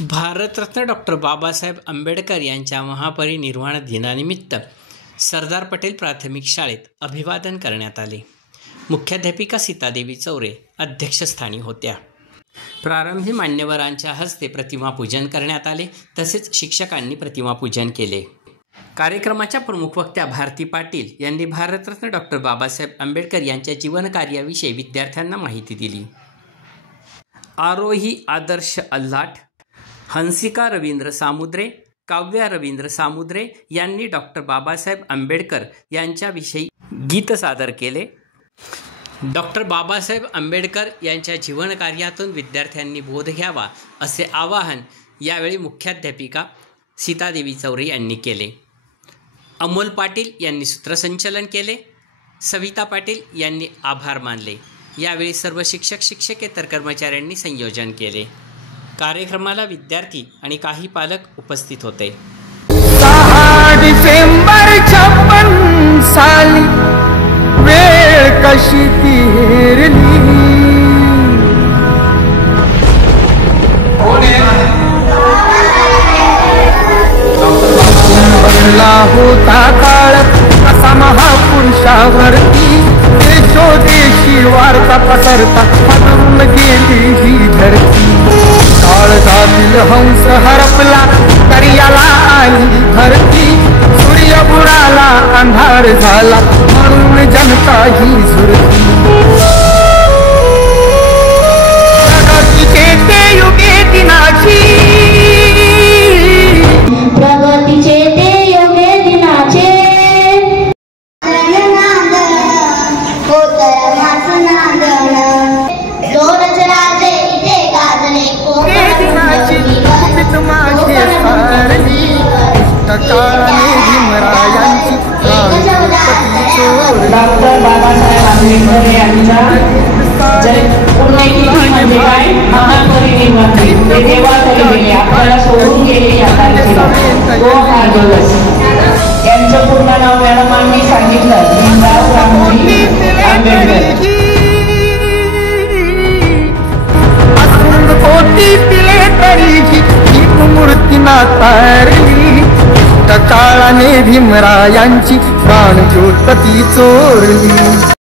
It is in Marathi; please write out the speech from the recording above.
भारतरत्न डॉक्टर बाबासाहेब आंबेडकर यांच्या महापरिनिर्वाण दिनानिमित्त सरदार पटेल प्राथमिक शाळेत अभिवादन करण्यात आले। मुख्याध्यापिका सीतादेवी चौरे अध्यक्षस्थानी होत्या। प्रारंभी मान्यवरांच्या हस्ते प्रतिमा पूजन करण्यात आले, तसेच शिक्षकांनी प्रतिमा पूजन केले। कार्यक्रमाच्या प्रमुख वक्त्या भारती पाटील यांनी भारतरत्न डॉक्टर बाबासाहेब आंबेडकर यांच्या जीवनकार्याविषयी विद्यार्थ्यांना माहिती दिली। आरोही आदर्श अल्हाट, हंसिका रवींद्र सामुद्रे, काव्या रवींद्र सामुद्रे यांनी डॉक्टर बाबासाहेब आंबेडकर यांच्याविषयी गीत सादर केले। डॉक्टर बाबासाहेब आंबेडकर यांच्या जीवनकार्यातून विद्यार्थ्यांनी बोध घ्यावा असे आवाहन यावेळी मुख्याध्यापिका सीतादेवी चौरे यांनी केले। अमोल पाटील यांनी सूत्रसंचलन केले। सविता पाटील यांनी आभार मानले। यावेळी सर्व शिक्षक शिक्षकेतर कर्मचाऱ्यांनी संयोजन केले। कार्यक्रमाला विद्यार्थी आणि काही पालक उपस्थित होते। 6 डिसेंबर 56 साली वेळ कशी फिरली, बनला होता काळ असा महापुरुषावरती, देशोदेशी वार्ता पसरता हरवून गेली ही धरती। काळजातील हंस हरपला तरी याला आली धरती, सूर्य बुडाला अंधार झाला म्हणून जनता ही झुरती। प्रगतीचे ते युगे दिनाची, प्रगतीचे ते युगे दिनाचे, काळाने भीमरायांची डॉक्टर बाबासाहेब आंबेडकर यांच्या पुण्यतिथी म्हणजे काय, महापरिनिर्वाण दिन। ते देवाकडे गेले, आपल्याला सोडून गेले या तारखेला, तो हा दिवस। यांचं पूर्ण नाव मॅडमांनी सांगितलं, भीमराव रामजी आंबेडकर। असून कोटी पिले तरीही मूर्ती नातारली, काळाने भीमरायांची प्राणज्योत ती चोरली।